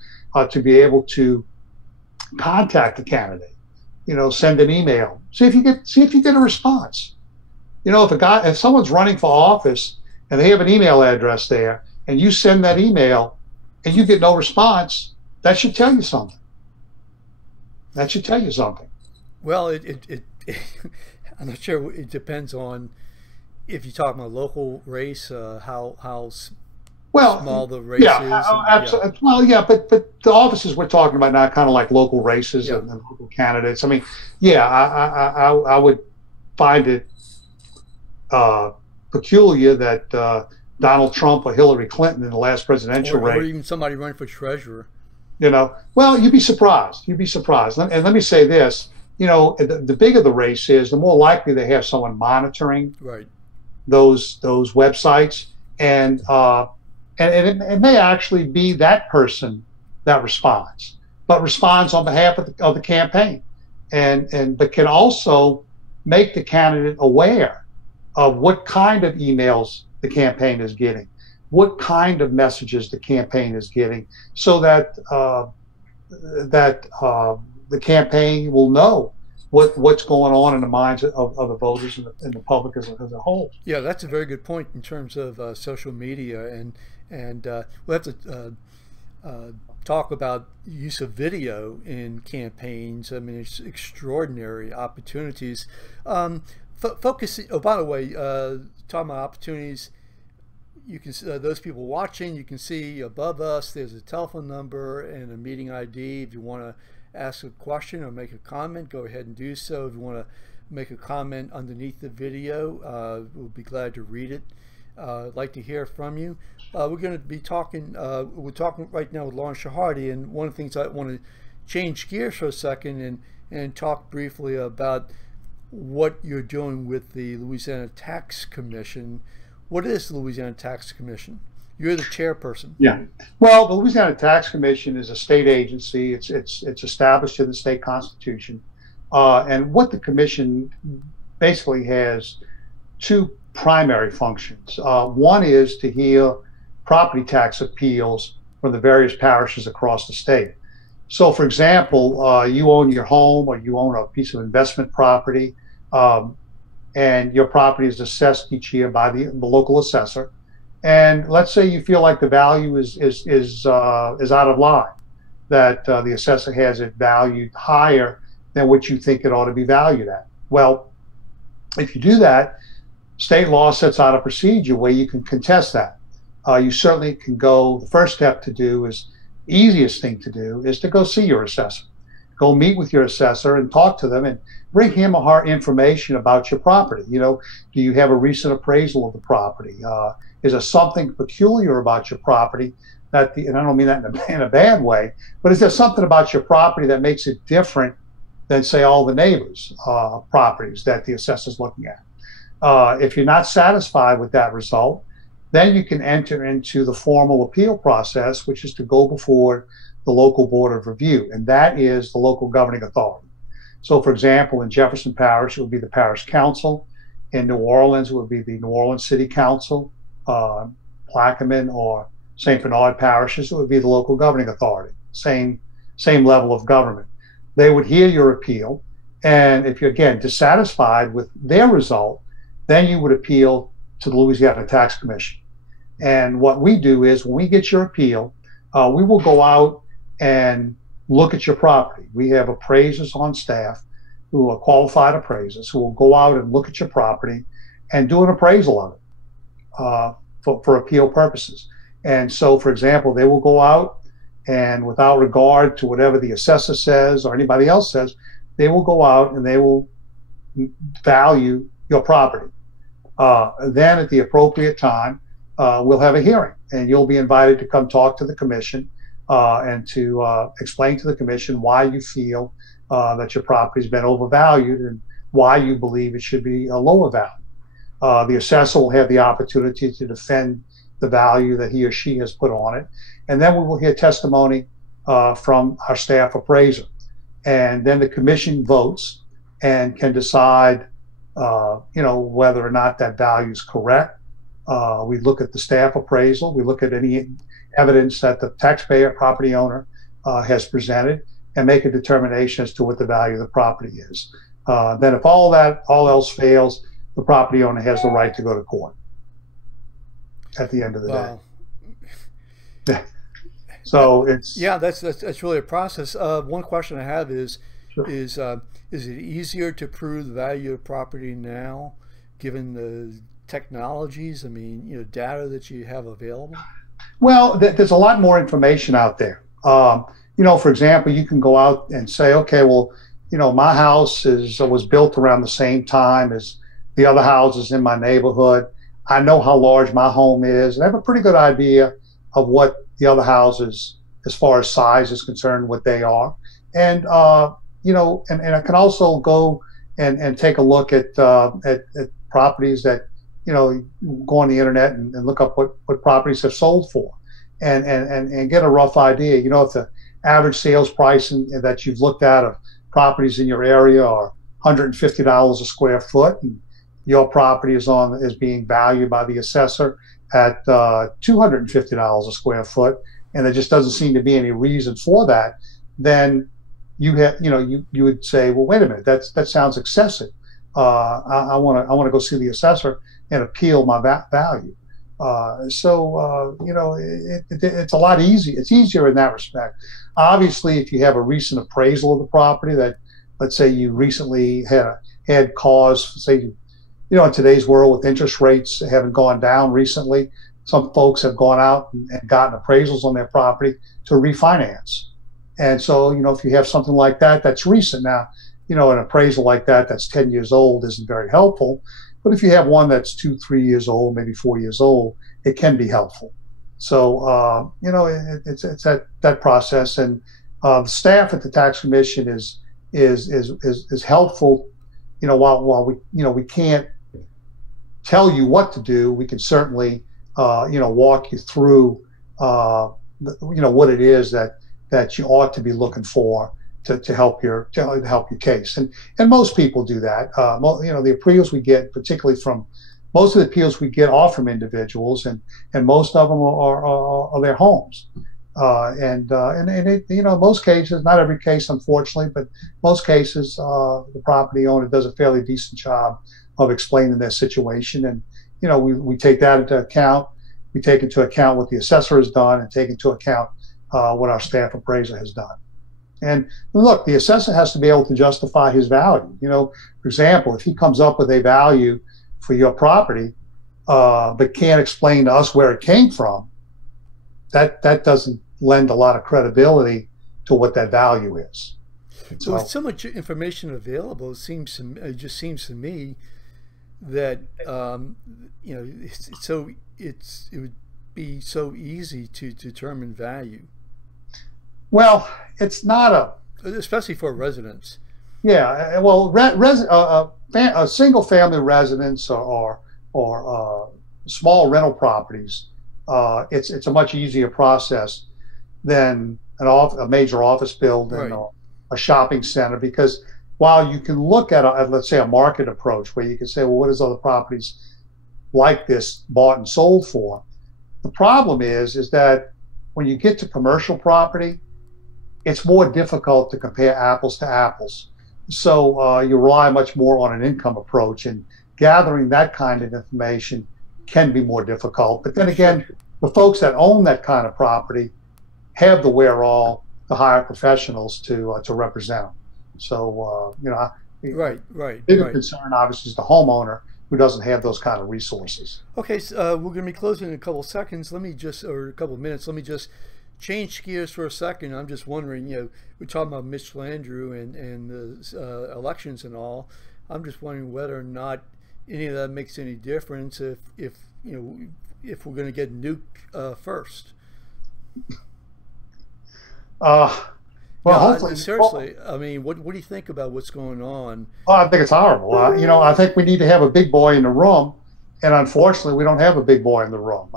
to be able to contact the candidate. Send an email. See if you get a response. If someone's running for office and they have an email address there, and you send that email and you get no response, that should tell you something. That should tell you something. Well, I'm not sure. It depends on if you're talking about local race, how small the race is. Absolutely. Yeah. Well, yeah, but the offices we're talking about now, kind of like local races and local candidates. I mean, I would find it peculiar that Donald Trump or Hillary Clinton in the last presidential race, or even somebody running for treasurer. Well, you'd be surprised. You'd be surprised. And let me say this. The bigger the race is, the more likely they have someone monitoring those websites, and it may actually be that person that responds, but responds on behalf of the campaign, but can also make the candidate aware of what kind of emails the campaign is getting, what kind of messages the campaign is getting, so that the campaign will know what's going on in the minds of the voters and the public as a whole. Yeah, that's a very good point in terms of social media, and we'll have to talk about use of video in campaigns. I mean, it's extraordinary opportunities. Focusing. Oh, by the way, talking about opportunities, you can those people watching. You can see above us. There's a telephone number and a meeting ID. If you want to ask a question or make a comment, go ahead and do so. If you want to make a comment underneath the video, we'll be glad to read it. I'd like to hear from you. We're going to be talking, we're talking right now with Lauren Chehardy, and one of the things I want to change gears for a second and talk briefly about what you're doing with the Louisiana Tax Commission. What is the Louisiana Tax Commission? You're the chairperson. Yeah. Well, the Louisiana Tax Commission is a state agency. It's established in the state constitution. And what the commission basically has two primary functions. One is to hear property tax appeals from the various parishes across the state. So, for example, you own your home or you own a piece of investment property, and your property is assessed each year by the local assessor. And let's say you feel like the value is out of line, that the assessor has it valued higher than what you think it ought to be valued at. Well, if you do that, state law sets out a procedure where you can contest that. You certainly can go, the first step to do is, easiest thing to do is to go see your assessor. Go meet with your assessor and talk to them and bring him or her information about your property. You know, do you have a recent appraisal of the property? Is there something peculiar about your property that, and I don't mean that in a bad way, but is there something about your property that makes it different than, say, all the neighbors' properties that the assessor's looking at? If you're not satisfied with that result, then you can enter into the formal appeal process, which is to go before the local board of review, and that is the local governing authority. So, for example, in Jefferson Parish, it would be the parish council. In New Orleans, it would be the New Orleans City Council. Plaquemine or St. Bernard parishes, it would be the local governing authority. Same level of government. They would hear your appeal, and if you're, again, dissatisfied with their result, then you would appeal to the Louisiana Tax Commission. And what we do is, when we get your appeal, we will go out and look at your property. We have appraisers on staff who are qualified appraisers who will go out and look at your property and do an appraisal of it for appeal purposes. And so, for example, they will go out and, without regard to whatever the assessor says or anybody else says, they will go out and they will value your property. Then at the appropriate time, we'll have a hearing, and you'll be invited to come talk to the commission and to explain to the commission why you feel that your property's been overvalued and why you believe it should be a lower value. The assessor will have the opportunity to defend the value that he or she has put on it, and then we will hear testimony from our staff appraiser. And then the commission votes and can decide whether or not that value is correct. We look at the staff appraisal. We look at any evidence that the taxpayer, property owner, has presented, and make a determination as to what the value of the property is. Then if all else fails, the property owner has the right to go to court at the end of the day. So it's... Yeah, that's really a process. One question I have is, Sure. is it easier to prove the value of property now, given the technologies, data that you have available? Well, there's a lot more information out there. For example, you can go out and say, okay, well, my house was built around the same time as the other houses in my neighborhood. I know how large my home is, and I have a pretty good idea of what the other houses, as far as size is concerned, what they are. And and I can also go and take a look at properties that, go on the internet and look up what properties have sold for, and get a rough idea. If the average sales price that you've looked at of properties in your area are $150 a square foot, and your property is being valued by the assessor at $250 a square foot, and there just doesn't seem to be any reason for that, then you would say, well, wait a minute, that sounds excessive. I want to go see the assessor and appeal my value. It's a lot easier. It's easier in that respect. Obviously, if you have a recent appraisal of the property that, let's say, you recently had cause, say, in today's world with interest rates haven't gone down recently, some folks have gone out and gotten appraisals on their property to refinance. And so, if you have something like that, that's recent now, an appraisal like that that's 10 years old isn't very helpful. But if you have one that's 2, 3 years old, maybe 4 years old, it can be helpful. So, it's that process. And the staff at the tax commission is helpful. While we can't tell you what to do, we can certainly walk you through what it is that you ought to be looking for to help your case. And most people do that. The appeals we get, particularly from most of the appeals we get, are from individuals, and most of them are their homes. And most cases, not every case, unfortunately, but most cases, the property owner does a fairly decent job of explaining their situation. And, we take that into account. We take into account what the assessor has done and take into account what our staff appraiser has done. And look, the assessor has to be able to justify his value. For example, if he comes up with a value for your property, but can't explain to us where it came from, that doesn't lend a lot of credibility to what that value is. So with so much information available, it just seems to me that it would be so easy to determine value. Well, it's not especially for residents. Yeah, well, a single-family residence or small rental properties, it's a much easier process than a major office building, right, or a shopping center, because while you can look at let's say a market approach where you can say, well, what is other properties like this bought and sold for? The problem is that when you get to commercial property, it's more difficult to compare apples to apples. So you rely much more on an income approach, and gathering that kind of information can be more difficult. But then again, the folks that own that kind of property have the wherewithal to hire professionals to represent them. So right. Bigger concern obviously is the homeowner who doesn't have those kind of resources. Okay, so we're going to be closing in a couple of seconds. Or a couple of minutes. Let me just change gears for a second. I'm just wondering, we're talking about Mitch Landrieu and the elections and all. I'm just wondering whether or not any of that makes any difference if we're going to get nuked first. Well, hopefully. Seriously, I mean, what do you think about what's going on? Well, I think it's horrible. I think we need to have a big boy in the room, and unfortunately, we don't have a big boy in the room.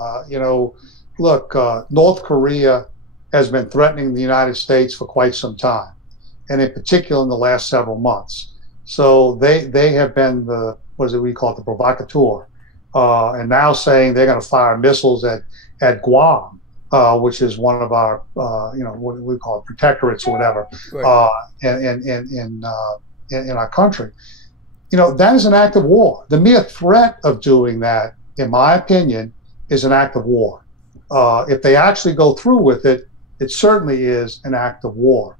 Look, North Korea has been threatening the United States for quite some time, and in particular in the last several months. So they have been we call it, the provocateur, and now saying they're going to fire missiles at Guam, which is one of our, what we call it, protectorates or whatever, right, in our country. That is an act of war. The mere threat of doing that, in my opinion, is an act of war. If they actually go through with it, it certainly is an act of war.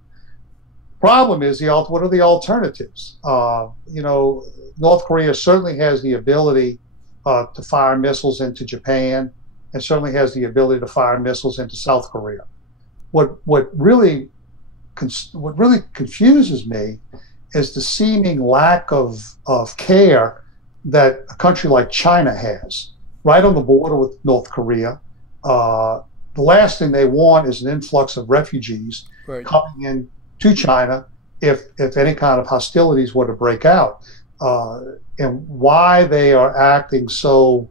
Problem is, what are the alternatives? North Korea certainly has the ability to fire missiles into Japan, and certainly has the ability to fire missiles into South Korea. What really confuses me is the seeming lack of care that a country like China has, right on the border with North Korea. The last thing they want is an influx of refugees, right, coming in to China if any kind of hostilities were to break out. And why they are acting so,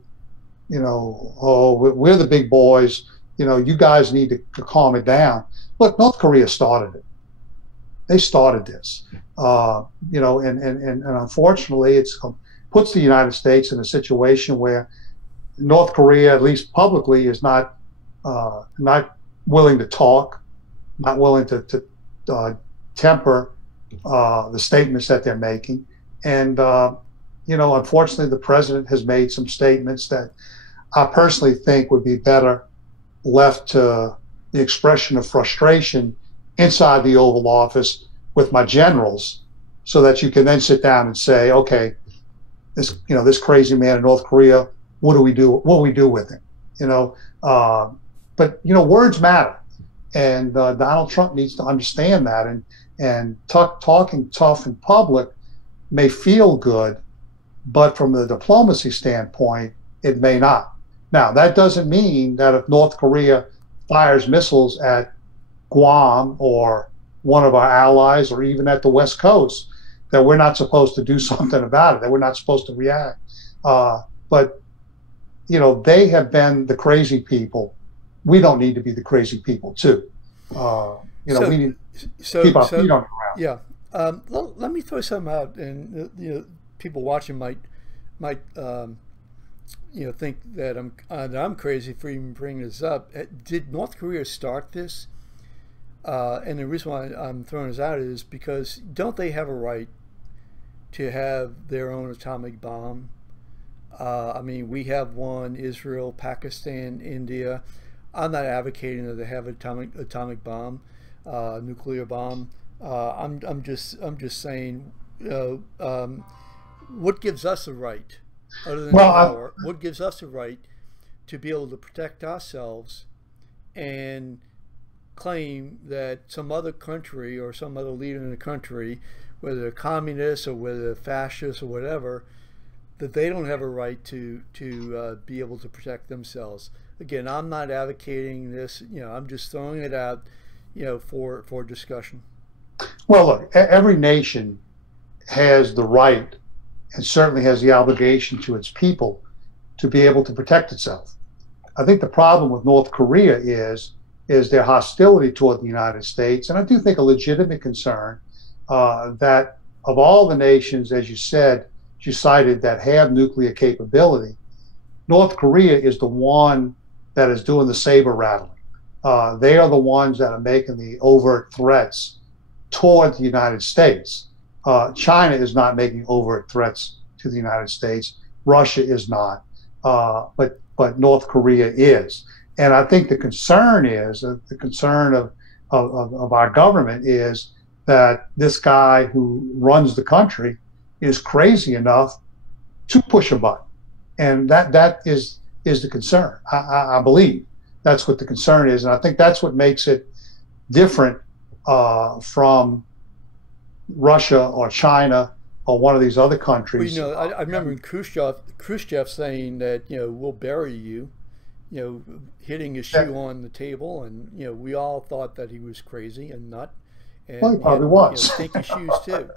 we're the big boys, you guys need to calm it down. Look, North Korea started it. They started this, and unfortunately, it puts the United States in a situation where North Korea, at least publicly, is not willing to talk, not willing to temper the statements that they're making. And, unfortunately, the president has made some statements that I personally think would be better left to the expression of frustration inside the Oval Office with my generals, so that you can then sit down and say, okay, this crazy man in North Korea, what do we do? What do we do with him? But words matter, and Donald Trump needs to understand that. And talking tough in public may feel good, but from the diplomacy standpoint, it may not. Now, that doesn't mean that if North Korea fires missiles at Guam or one of our allies, or even at the West Coast, that we're not supposed to do something about it, that we're not supposed to react. But they have been the crazy people. We don't need to be the crazy people too. We need to keep our feet on the ground. Yeah. Let me throw something out, and people watching might think that I'm crazy for even bringing this up. Did North Korea start this? And the reason why I'm throwing this out is because don't they have a right to have their own atomic bomb? I mean, we have one, Israel, Pakistan, India. I'm not advocating that they have an atomic bomb, nuclear bomb. I'm just saying, what gives us a right, other than power? What gives us a right to be able to protect ourselves and claim that some other country or some other leader in the country, whether they're communists or whether they're fascists or whatever, that they don't have a right to be able to protect themselves? Again, I'm not advocating this. I'm just throwing it out, for discussion. Well, look, every nation has the right and certainly has the obligation to its people to be able to protect itself. I think the problem with North Korea is their hostility toward the United States, and I do think a legitimate concern that of all the nations, as you cited, that have nuclear capability, North Korea is the one that is doing the saber rattling. They are the ones that are making the overt threats toward the United States. China is not making overt threats to the United States. Russia is not, but North Korea is. And I think the concern of our government is that this guy who runs the country is crazy enough to push a button, and that is the concern. I believe that's what the concern is, and I think that's what makes it different from Russia or China or one of these other countries. Well, I remember Khrushchev saying that we'll bury you, hitting his shoe on the table, and we all thought that he was crazy and nut. And well, he probably was. Stinky shoes too.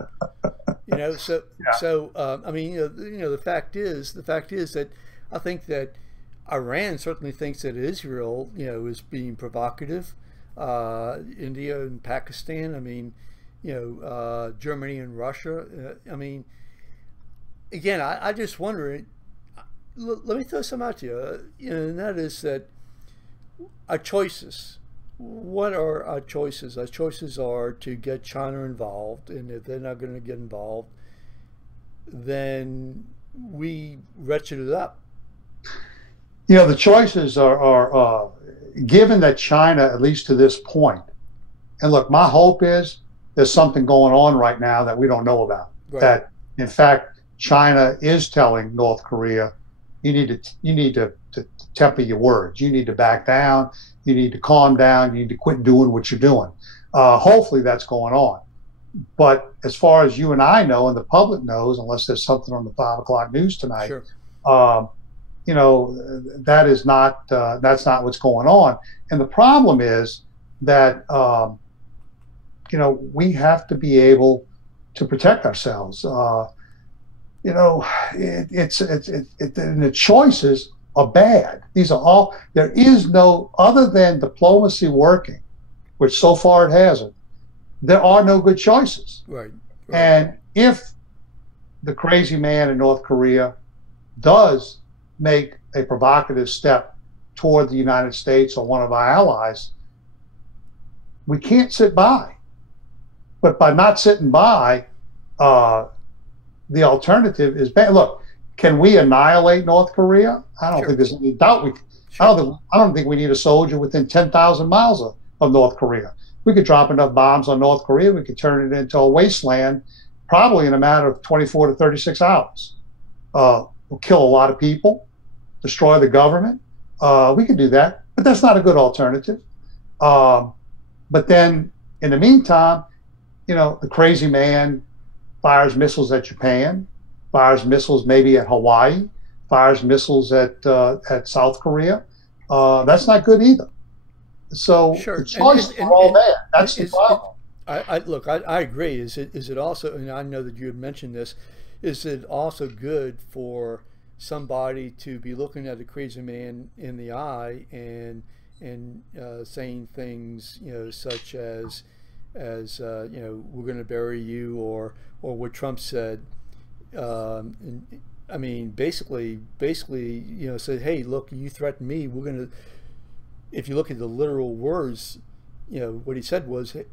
I mean, the fact is that I think that Iran certainly thinks that Israel, is being provocative. India and Pakistan. I mean, Germany and Russia. I mean, again, I just wonder. Let me throw some out to you. And that is that our choices. What are our choices? Our choices are to get China involved, and if they're not going to get involved, then we ratchet it up. The choices are given that China, at least to this point, and look, my hope is there's something going on right now that we don't know about. Right. That, in fact, China is telling North Korea, you need to temper your words. You need to back down. You need to calm down. You need to quit doing what you're doing. Hopefully that's going on. But as far as you and I know, and the public knows, unless there's something on the 5 o'clock news tonight, sure. That's not what's going on. And the problem is that, we have to be able to protect ourselves. And the choices are bad. These are all, there is no, other than diplomacy working, which so far it hasn't, there are no good choices. Right. And if the crazy man in North Korea does make a provocative step toward the United States or one of our allies, we can't sit by. But by not sitting by, the alternative is bad. Look, Can we annihilate North Korea? I don't Sure. think there's any doubt we. Sure. I don't think we need a soldier within 10,000 miles of North Korea. We could drop enough bombs on North Korea. We could turn it into a wasteland, probably in a matter of 24 to 36 hours. We'll kill a lot of people, destroy the government. We could do that, but that's not a good alternative. But then, in the meantime, the crazy man fires missiles at Japan, fires missiles maybe at Hawaii, fires missiles at South Korea. That's not good either. So sure. the choices are all bad. That's the problem. I agree. Is it also, and I know that you had mentioned this, is it also good for somebody to be looking at a crazy man in the eye and saying things, such as we're going to bury you, or what Trump said. I mean, basically, said, hey, look, you threaten me, we're going to. If you look at the literal words, what he said was, if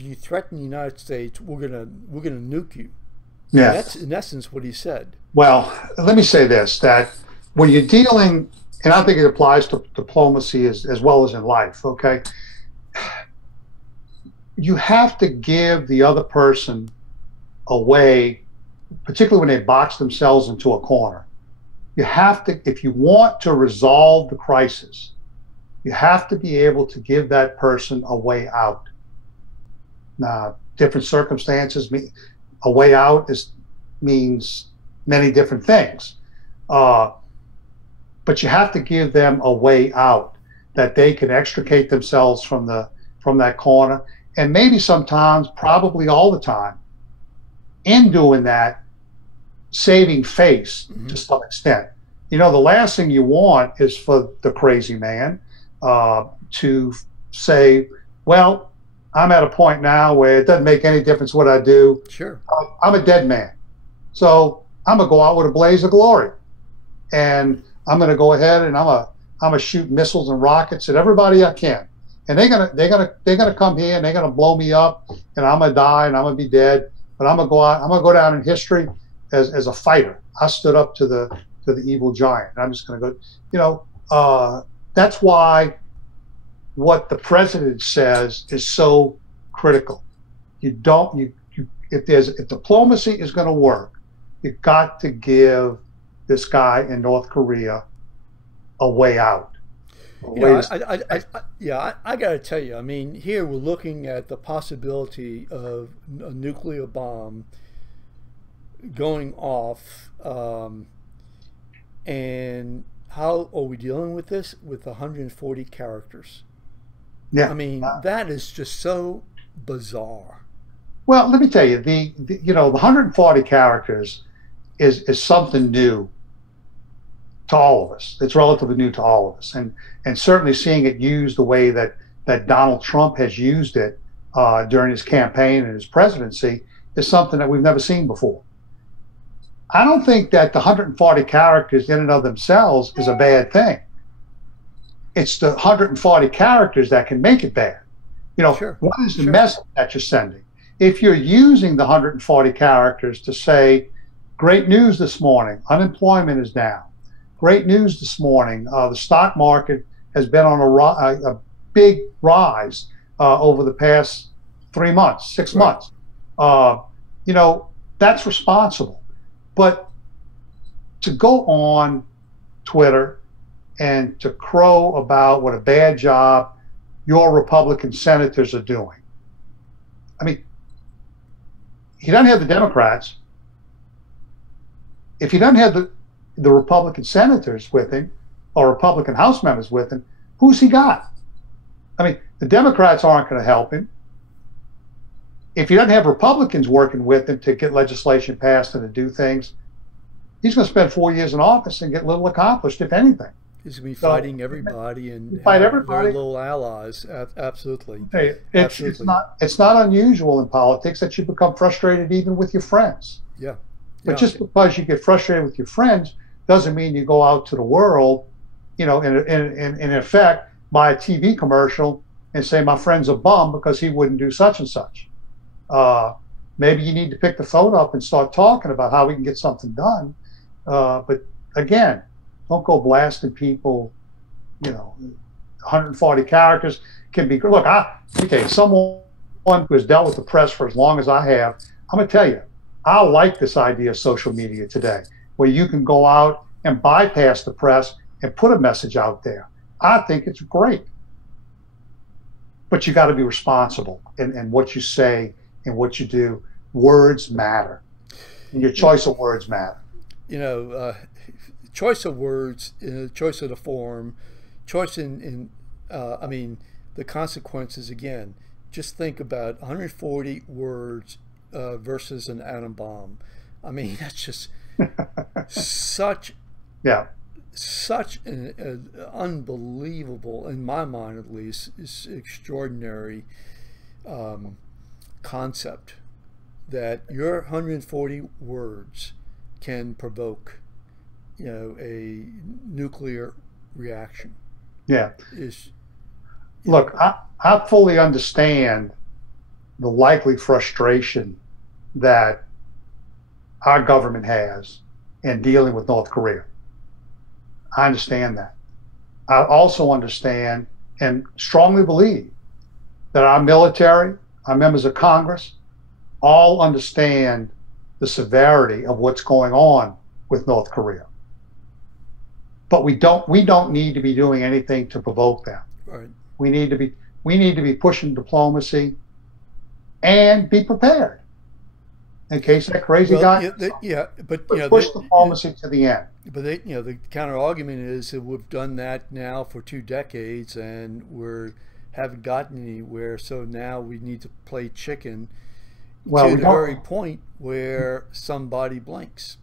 you threaten the United States, we're gonna nuke you. Yeah, and that's in essence what he said. Well, let me say this: that when you're dealing, and I think it applies to diplomacy as well as in life. Okay, you have to give the other person a way, particularly when they box themselves into a corner. You have to, if you want to resolve the crisis, you have to be able to give that person a way out. Now, different circumstances mean a way out means many different things. But you have to give them a way out that they can extricate themselves from that corner. And maybe sometimes, probably all the time, in doing that, saving face to some extent. The last thing you want is for the crazy man to say, well, I'm at a point now where it doesn't make any difference what I do. Sure. I'm a dead man. So I'm going to go out with a blaze of glory. And I'm going to go ahead and I'm going to shoot missiles and rockets at everybody I can. And they're going to come here and they're going to blow me up and I'm going to die and I'm going to be dead. But I'm going to go out, I'm going to go down in history as a fighter. I stood up to the evil giant. I'm just going to go, that's why what the president says is so critical. If diplomacy is going to work, you've got to give this guy in North Korea a way out. I got to tell you, I mean, here we're looking at the possibility of a nuclear bomb going off, and how are we dealing with this? With 140 characters. Yeah. I mean, that is just so bizarre. Well, let me tell you, the 140 characters is something new to all of us. It's relatively new to all of us. And certainly seeing it used the way that Donald Trump has used it during his campaign and his presidency is something that we've never seen before. I don't think that the 140 characters in and of themselves is a bad thing. It's the 140 characters that can make it bad. Sure. What is the message that you're sending? If you're using the 140 characters to say, great news this morning, unemployment is down. Great news this morning, the stock market has been on a big rise over the past 3 months, 6 months. That's responsible. But to go on Twitter and to crow about what a bad job your Republican senators are doing. I mean, he doesn't have the Democrats. If he doesn't have the Republican senators with him or Republican House members with him, who's he got? I mean, the Democrats aren't going to help him. If he doesn't have Republicans working with him to get legislation passed and to do things, he's going to spend 4 years in office and get little accomplished, if anything. He's going to be fighting everybody and fight everybody. Very little allies. Absolutely. Hey, it's not unusual in politics that you become frustrated even with your friends. Yeah. But just because you get frustrated with your friends doesn't mean you go out to the world, in effect, buy a TV commercial and say my friend's a bum because he wouldn't do such and such. Maybe you need to pick the phone up and start talking about how we can get something done. But again, don't go blasting people. 140 characters can be. Look, let me tell you, someone who has dealt with the press for as long as I have, I'm going to tell you, I like this idea of social media today, where you can go out and bypass the press and put a message out there. I think it's great. But you got to be responsible in what you say and what you do. Words matter. And your choice of words matter. Choice of words, choice of the form, choice I mean, the consequences again. Just think about 140 words versus an atom bomb. I mean, that's just such an unbelievable, in my mind at least, is extraordinary concept that your 140 words can provoke, a nuclear reaction. Yeah. Look, I fully understand the likely frustration that our government has in dealing with North Korea. I understand that. I also understand and strongly believe that our military, our members of Congress, all understand the severity of what's going on with North Korea. But we don't need to be doing anything to provoke them. Right. We need to be pushing diplomacy and be prepared in case that crazy guy. But push diplomacy to the end. But the counter argument is that we've done that now for 2 decades and haven't gotten anywhere. So now we need to play chicken to the very point where somebody blinks.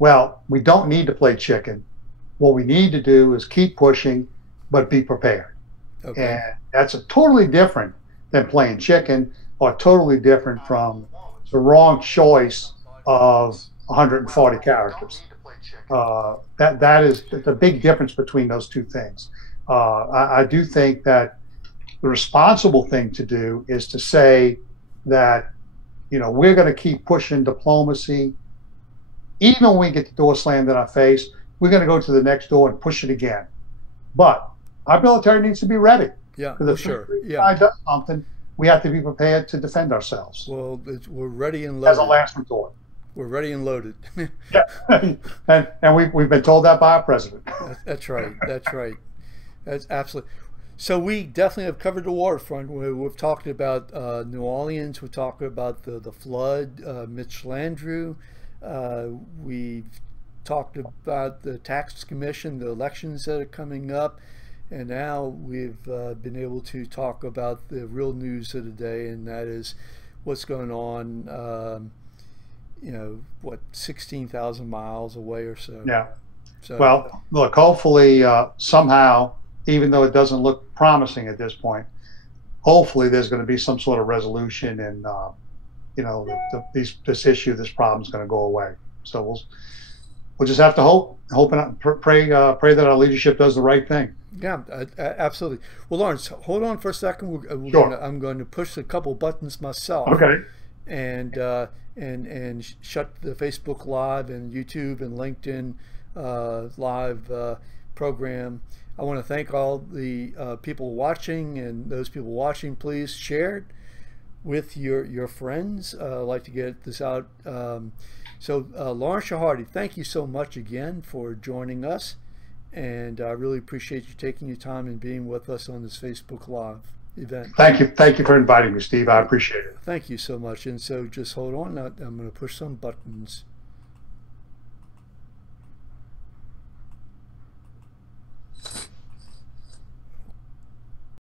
Well, we don't need to play chicken. What we need to do is keep pushing, but be prepared. Okay. And that's totally different than playing chicken, or totally different from the wrong choice of 140 characters. That is the big difference between those two things. I do think that the responsible thing to do is to say that, we're going to keep pushing diplomacy. Even when we get the door slammed in our face, we're going to go to the next door and push it again. But our military needs to be ready. Yeah, because sure. If the guy does something, we have to be prepared to defend ourselves. Well, we're ready and loaded. As a last resort. We're ready and loaded. Yeah, and we've been told that by our president. That's right. That's right. That's absolutely. So we definitely have covered the waterfront. We've talked about New Orleans. We've talked about the flood, Mitch Landrieu. We've talked about the tax commission, the elections that are coming up. And now we've been able to talk about the real news of the day, and that is what's going on, 16,000 miles away or so. Yeah. So, well, look, hopefully somehow, even though it doesn't look promising at this point, hopefully there's going to be some sort of resolution, and this issue, this problem is going to go away. So we'll just have to hope and pray that our leadership does the right thing. Yeah, absolutely. Well, Lawrence, hold on for a second. Sure. I'm going to push a couple buttons myself. Okay. And shut the Facebook Live and YouTube and LinkedIn live program. I want to thank all the people watching, and those people watching, please share it with your friends. I'd like to get this out. So Lawrence Chehardy, thank you so much again for joining us. And I really appreciate you taking your time and being with us on this Facebook Live event. Thank you for inviting me, Steve. I appreciate it. Thank you so much. And so just hold on. I'm going to push some buttons.